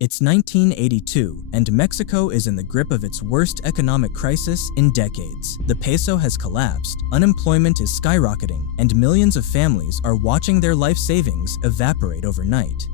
It's 1982, and Mexico is in the grip of its worst economic crisis in decades. The peso has collapsed, unemployment is skyrocketing, and millions of families are watching their life savings evaporate overnight.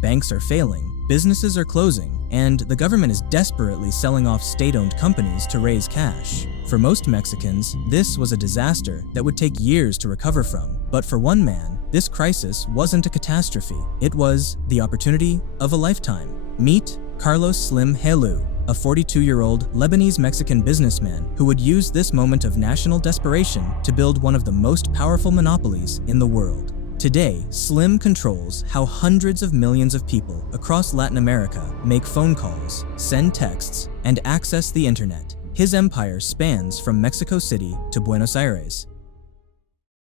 Banks are failing, businesses are closing, and the government is desperately selling off state-owned companies to raise cash. For most Mexicans, this was a disaster that would take years to recover from. But for one man, this crisis wasn't a catastrophe. It was the opportunity of a lifetime. Meet Carlos Slim Helú, a 42-year-old Lebanese-Mexican businessman who would use this moment of national desperation to build one of the most powerful monopolies in the world. Today, Slim controls how hundreds of millions of people across Latin America make phone calls, send texts, and access the internet. His empire spans from Mexico City to Buenos Aires.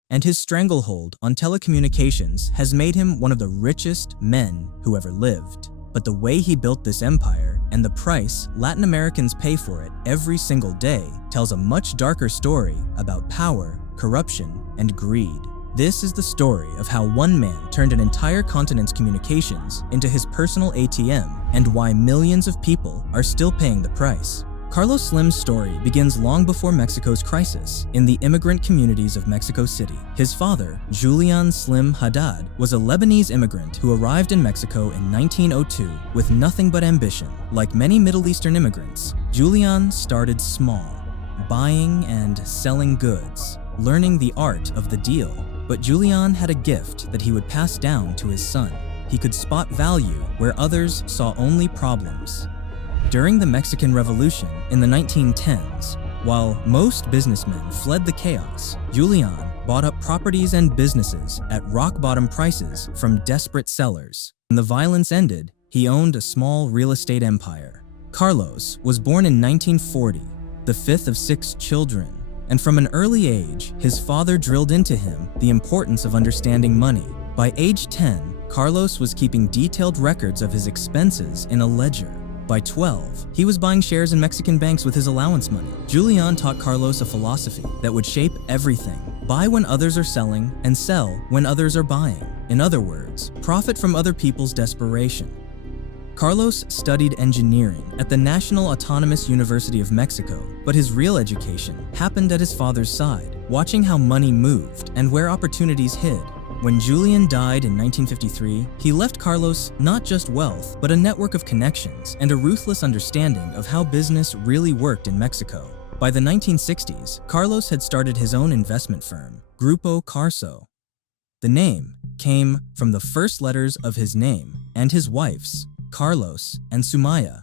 And his stranglehold on telecommunications has made him one of the richest men who ever lived. But the way he built this empire and the price Latin Americans pay for it every single day tells a much darker story about power, corruption, and greed. This is the story of how one man turned an entire continent's communications into his personal ATM and why millions of people are still paying the price. Carlos Slim's story begins long before Mexico's crisis, in the immigrant communities of Mexico City. His father, Julian Slim Haddad, was a Lebanese immigrant who arrived in Mexico in 1902 with nothing but ambition. Like many Middle Eastern immigrants, Julian started small, buying and selling goods, learning the art of the deal. But Julian had a gift that he would pass down to his son. He could spot value where others saw only problems. During the Mexican Revolution in the 1910s, while most businessmen fled the chaos, Julian bought up properties and businesses at rock-bottom prices from desperate sellers. When the violence ended, he owned a small real estate empire. Carlos was born in 1940, the fifth of 6 children, and from an early age, his father drilled into him the importance of understanding money. By age 10, Carlos was keeping detailed records of his expenses in a ledger. By 12, he was buying shares in Mexican banks with his allowance money. Julian taught Carlos a philosophy that would shape everything. Buy when others are selling and sell when others are buying. In other words, profit from other people's desperation. Carlos studied engineering at the National Autonomous University of Mexico, but his real education happened at his father's side, watching how money moved and where opportunities hid. When Julian died in 1953, he left Carlos not just wealth, but a network of connections and a ruthless understanding of how business really worked in Mexico. By the 1960s, Carlos had started his own investment firm, Grupo Carso. The name came from the first letters of his name and his wife's, Carlos and Sumaya.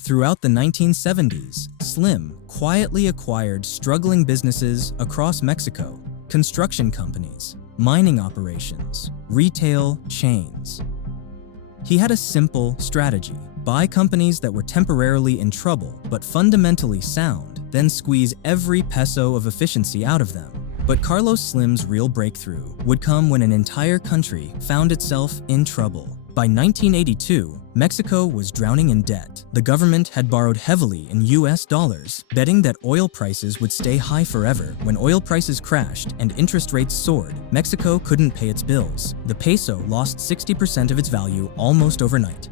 Throughout the 1970s, Slim quietly acquired struggling businesses across Mexico, construction companies, mining operations, retail chains. He had a simple strategy: buy companies that were temporarily in trouble but fundamentally sound, then squeeze every peso of efficiency out of them. But Carlos Slim's real breakthrough would come when an entire country found itself in trouble. By 1982, Mexico was drowning in debt. The government had borrowed heavily in US dollars, betting that oil prices would stay high forever. When oil prices crashed and interest rates soared, Mexico couldn't pay its bills. The peso lost 60% of its value almost overnight.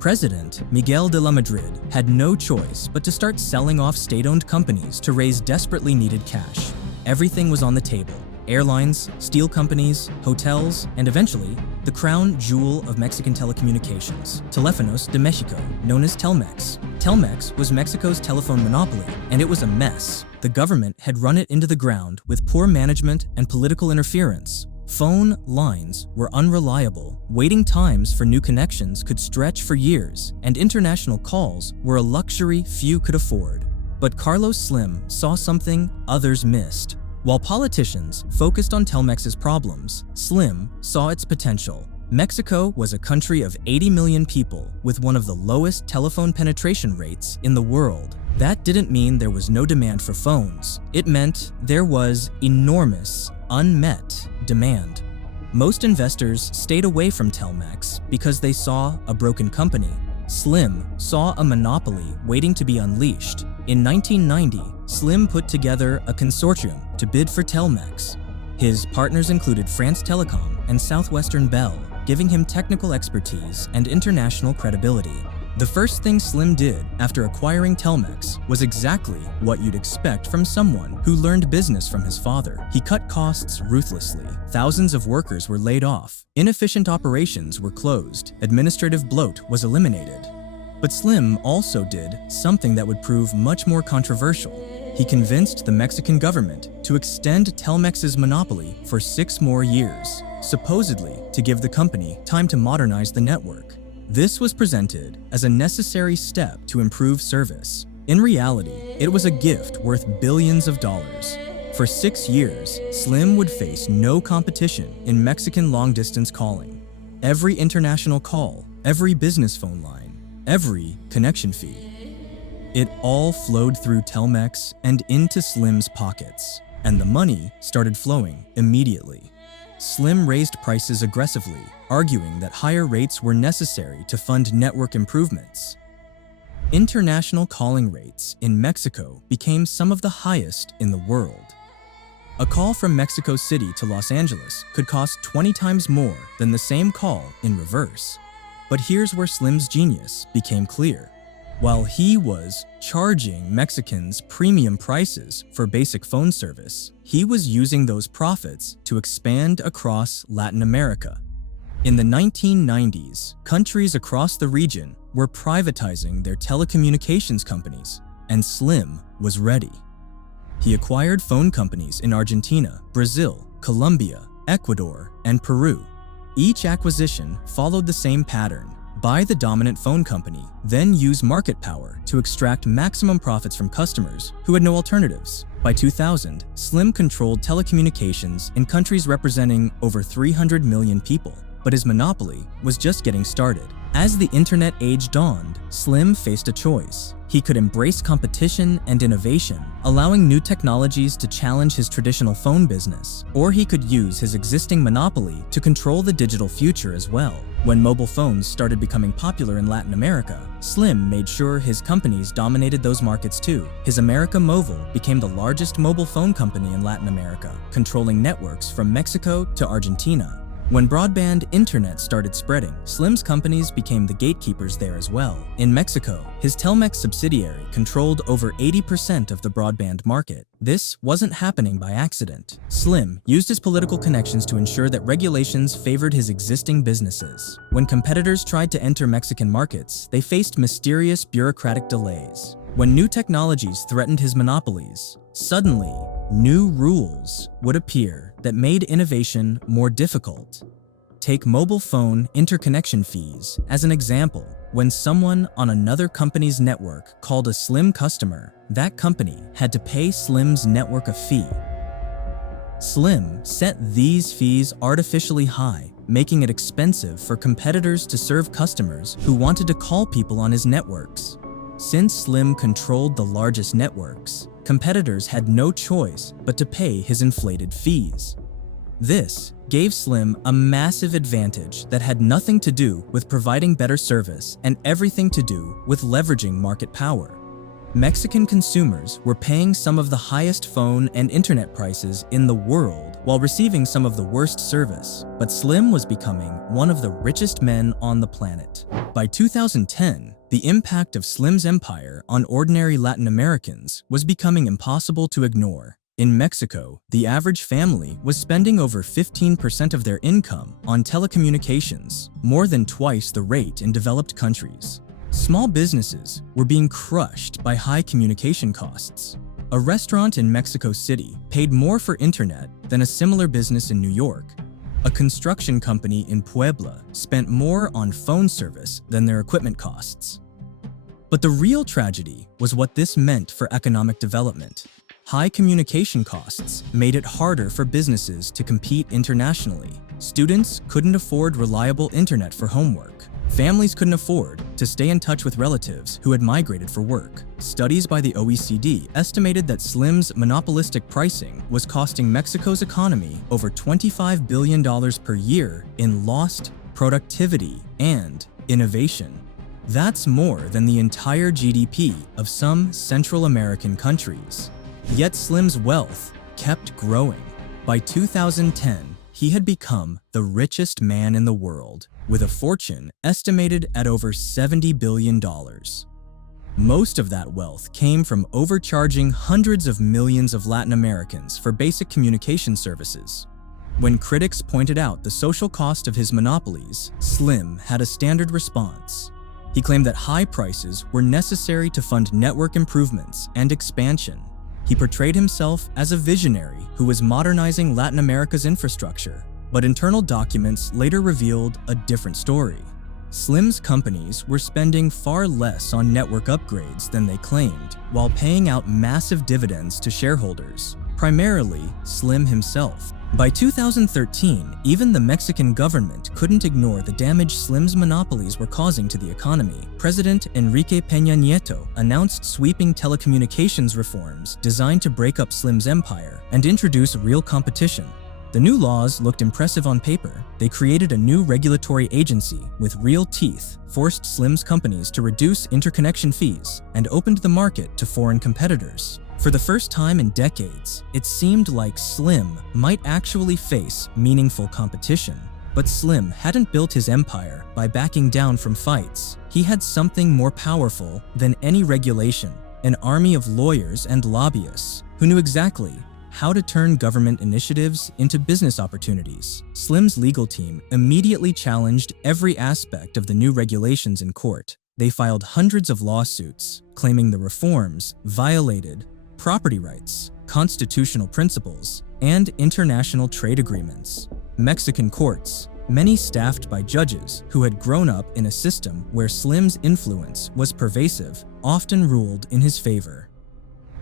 President Miguel de la Madrid had no choice but to start selling off state-owned companies to raise desperately needed cash. Everything was on the table: airlines, steel companies, hotels, and eventually, the crown jewel of Mexican telecommunications, Teléfonos de México, known as Telmex. Telmex was Mexico's telephone monopoly, and it was a mess. The government had run it into the ground with poor management and political interference. Phone lines were unreliable, waiting times for new connections could stretch for years, and international calls were a luxury few could afford. But Carlos Slim saw something others missed. While politicians focused on Telmex's problems, Slim saw its potential. Mexico was a country of 80 million people with one of the lowest telephone penetration rates in the world. That didn't mean there was no demand for phones. It meant there was enormous, unmet demand. Most investors stayed away from Telmex because they saw a broken company. Slim saw a monopoly waiting to be unleashed. In 1990, Slim put together a consortium to bid for Telmex. His partners included France Telecom and Southwestern Bell. giving him technical expertise and international credibility. The first thing Slim did after acquiring Telmex was exactly what you'd expect from someone who learned business from his father. He cut costs ruthlessly. Thousands of workers were laid off. Inefficient operations were closed. Administrative bloat was eliminated. But Slim also did something that would prove much more controversial. He convinced the Mexican government to extend Telmex's monopoly for 6 more years, supposedly to give the company time to modernize the network. This was presented as a necessary step to improve service. In reality, it was a gift worth billions of dollars. For 6 years, Slim would face no competition in Mexican long-distance calling. Every international call, every business phone line, every connection fee. It all flowed through Telmex and into Slim's pockets, and the money started flowing immediately. Slim raised prices aggressively, arguing that higher rates were necessary to fund network improvements. International calling rates in Mexico became some of the highest in the world. A call from Mexico City to Los Angeles could cost 20 times more than the same call in reverse. But here's where Slim's genius became clear. While he was charging Mexicans premium prices for basic phone service, he was using those profits to expand across Latin America. In the 1990s, countries across the region were privatizing their telecommunications companies, and Slim was ready. He acquired phone companies in Argentina, Brazil, Colombia, Ecuador, and Peru. Each acquisition followed the same pattern. Buy the dominant phone company, then use market power to extract maximum profits from customers who had no alternatives. By 2000, Slim controlled telecommunications in countries representing over 300 million people, but his monopoly was just getting started. As the internet age dawned, Slim faced a choice. He could embrace competition and innovation, allowing new technologies to challenge his traditional phone business, or he could use his existing monopoly to control the digital future as well. When mobile phones started becoming popular in Latin America, Slim made sure his companies dominated those markets too. His América Móvil became the largest mobile phone company in Latin America, controlling networks from Mexico to Argentina. When broadband internet started spreading, Slim's companies became the gatekeepers there as well. In Mexico, his Telmex subsidiary controlled over 80% of the broadband market. This wasn't happening by accident. Slim used his political connections to ensure that regulations favored his existing businesses. When competitors tried to enter Mexican markets, they faced mysterious bureaucratic delays. When new technologies threatened his monopolies, suddenly, new rules would appear that made innovation more difficult. Take mobile phone interconnection fees as an example. When someone on another company's network called a Slim customer, that company had to pay Slim's network a fee. Slim set these fees artificially high, making it expensive for competitors to serve customers who wanted to call people on his networks. Since Slim controlled the largest networks, competitors had no choice but to pay his inflated fees. This gave Slim a massive advantage that had nothing to do with providing better service and everything to do with leveraging market power. Mexican consumers were paying some of the highest phone and internet prices in the world while receiving some of the worst service, but Slim was becoming one of the richest men on the planet. By 2010, the impact of Slim's empire on ordinary Latin Americans was becoming impossible to ignore. In Mexico, the average family was spending over 15% of their income on telecommunications, more than twice the rate in developed countries. Small businesses were being crushed by high communication costs. A restaurant in Mexico City paid more for internet than a similar business in New York. A construction company in Puebla spent more on phone service than their equipment costs. But the real tragedy was what this meant for economic development. High communication costs made it harder for businesses to compete internationally. Students couldn't afford reliable internet for homework. Families couldn't afford to stay in touch with relatives who had migrated for work. Studies by the OECD estimated that Slim's monopolistic pricing was costing Mexico's economy over $25 billion per year in lost productivity and innovation. That's more than the entire GDP of some Central American countries. Yet Slim's wealth kept growing. By 2010, he had become the richest man in the world, with a fortune estimated at over $70 billion. Most of that wealth came from overcharging hundreds of millions of Latin Americans for basic communication services. When critics pointed out the social cost of his monopolies, Slim had a standard response. He claimed that high prices were necessary to fund network improvements and expansion. He portrayed himself as a visionary who was modernizing Latin America's infrastructure, but internal documents later revealed a different story. Slim's companies were spending far less on network upgrades than they claimed, while paying out massive dividends to shareholders, primarily Slim himself. By 2013, even the Mexican government couldn't ignore the damage Slim's monopolies were causing to the economy. President Enrique Peña Nieto announced sweeping telecommunications reforms designed to break up Slim's empire and introduce real competition. The new laws looked impressive on paper. They created a new regulatory agency with real teeth, forced Slim's companies to reduce interconnection fees, and opened the market to foreign competitors. For the first time in decades, it seemed like Slim might actually face meaningful competition. But Slim hadn't built his empire by backing down from fights. He had something more powerful than any regulation, an army of lawyers and lobbyists who knew exactly how to turn government initiatives into business opportunities. Slim's legal team immediately challenged every aspect of the new regulations in court. They filed hundreds of lawsuits, claiming the reforms violated property rights, constitutional principles, and international trade agreements. Mexican courts, many staffed by judges who had grown up in a system where Slim's influence was pervasive, often ruled in his favor.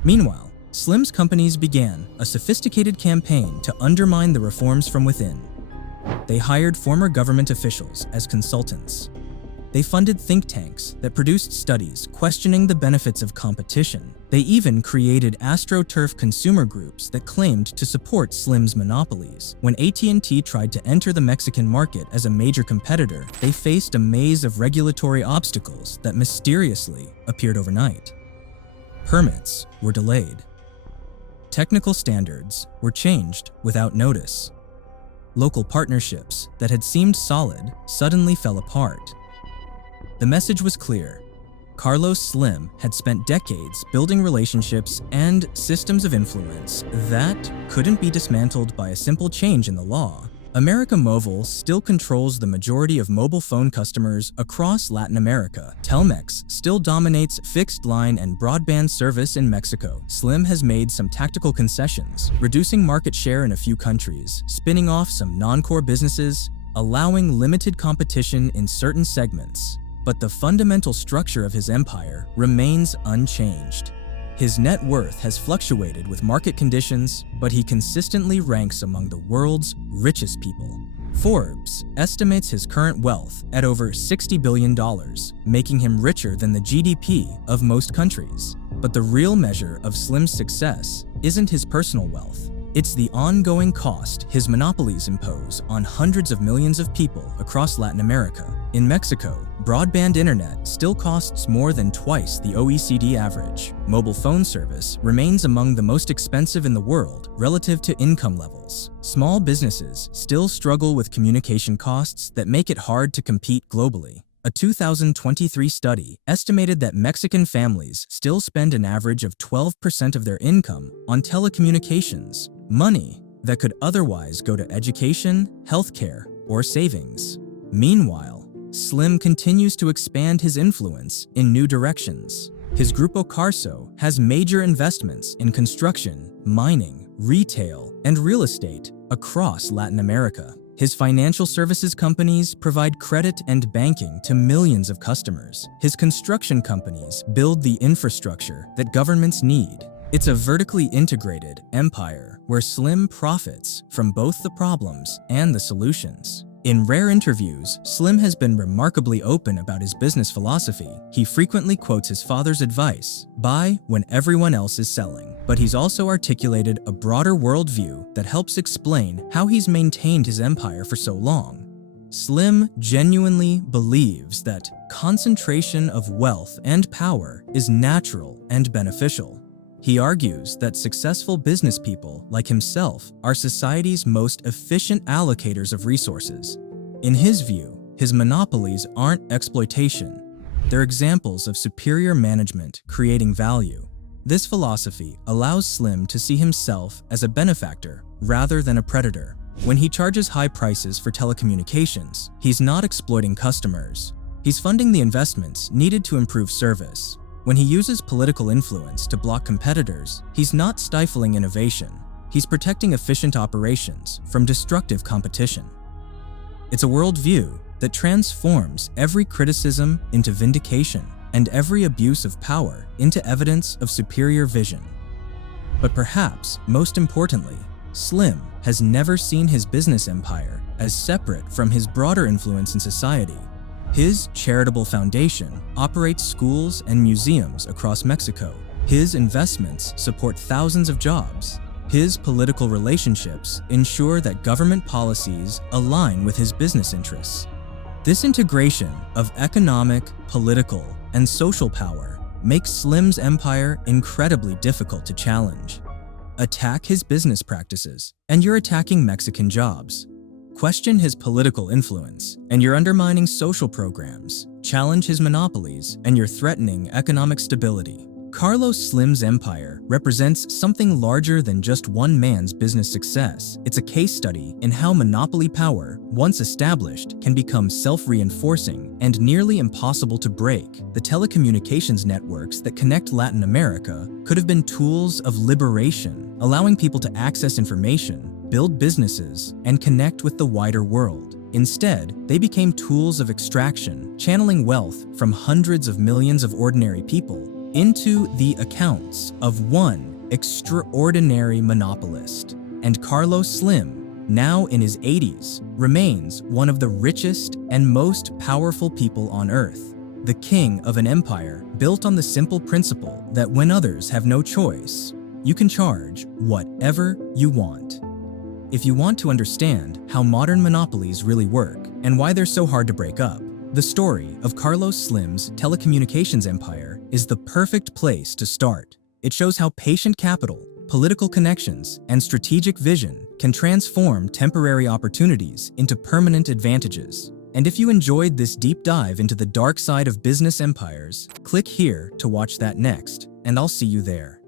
Meanwhile, Slim's companies began a sophisticated campaign to undermine the reforms from within. They hired former government officials as consultants. They funded think tanks that produced studies questioning the benefits of competition. They even created AstroTurf consumer groups that claimed to support Slim's monopolies. When AT&T tried to enter the Mexican market as a major competitor, they faced a maze of regulatory obstacles that mysteriously appeared overnight. Permits were delayed. Technical standards were changed without notice. Local partnerships that had seemed solid suddenly fell apart. The message was clear. Carlos Slim had spent decades building relationships and systems of influence that couldn't be dismantled by a simple change in the law. América Móvil still controls the majority of mobile phone customers across Latin America. Telmex still dominates fixed line and broadband service in Mexico. Slim has made some tactical concessions, reducing market share in a few countries, spinning off some non-core businesses, allowing limited competition in certain segments. But the fundamental structure of his empire remains unchanged. His net worth has fluctuated with market conditions, but he consistently ranks among the world's richest people. Forbes estimates his current wealth at over $60 billion, making him richer than the GDP of most countries. But the real measure of Slim's success isn't his personal wealth. It's the ongoing cost his monopolies impose on hundreds of millions of people across Latin America. In Mexico, broadband internet still costs more than twice the OECD average. Mobile phone service remains among the most expensive in the world relative to income levels. Small businesses still struggle with communication costs that make it hard to compete globally. A 2023 study estimated that Mexican families still spend an average of 12% of their income on telecommunications, money that could otherwise go to education, healthcare, or savings. Meanwhile, Slim continues to expand his influence in new directions. His Grupo Carso has major investments in construction, mining, retail, and real estate across Latin America. His financial services companies provide credit and banking to millions of customers. His construction companies build the infrastructure that governments need. It's a vertically integrated empire where Slim profits from both the problems and the solutions. In rare interviews, Slim has been remarkably open about his business philosophy. He frequently quotes his father's advice, buy when everyone else is selling. But he's also articulated a broader worldview that helps explain how he's maintained his empire for so long. Slim genuinely believes that concentration of wealth and power is natural and beneficial. He argues that successful business people, like himself, are society's most efficient allocators of resources. In his view, his monopolies aren't exploitation. They're examples of superior management creating value. This philosophy allows Slim to see himself as a benefactor rather than a predator. When he charges high prices for telecommunications, he's not exploiting customers. He's funding the investments needed to improve service. When he uses political influence to block competitors, he's not stifling innovation. He's protecting efficient operations from destructive competition. It's a worldview that transforms every criticism into vindication and every abuse of power into evidence of superior vision. But perhaps most importantly, Slim has never seen his business empire as separate from his broader influence in society. His charitable foundation operates schools and museums across Mexico. His investments support thousands of jobs. His political relationships ensure that government policies align with his business interests. This integration of economic, political, and social power makes Slim's empire incredibly difficult to challenge. Attack his business practices, and you're attacking Mexican jobs. Question his political influence, and you're undermining social programs. Challenge his monopolies, and you're threatening economic stability. Carlos Slim's empire represents something larger than just one man's business success. It's a case study in how monopoly power, once established, can become self-reinforcing and nearly impossible to break. The telecommunications networks that connect Latin America could have been tools of liberation, allowing people to access information, build businesses, and connect with the wider world. Instead, they became tools of extraction, channeling wealth from hundreds of millions of ordinary people into the accounts of one extraordinary monopolist. And Carlos Slim, now in his 80s, remains one of the richest and most powerful people on Earth, the king of an empire built on the simple principle that when others have no choice, you can charge whatever you want. If you want to understand how modern monopolies really work and why they're so hard to break up, the story of Carlos Slim's telecommunications empire is the perfect place to start. It shows how patient capital, political connections, and strategic vision can transform temporary opportunities into permanent advantages. And if you enjoyed this deep dive into the dark side of business empires, click here to watch that next, and I'll see you there.